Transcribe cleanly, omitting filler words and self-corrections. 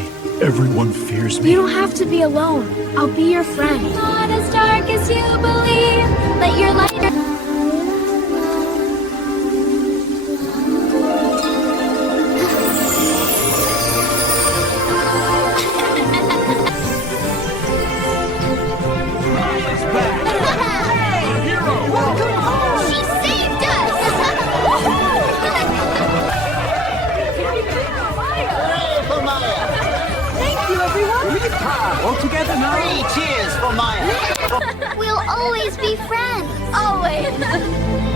Suddenly, everyone fears me. You don't have to be alone. I'll be your friend. Not as dark as you believe. Let your light. She saved us! Hooray for Maya! Thank you, everyone. All together now. 3 cheers for Maya! We'll always be friends. Always.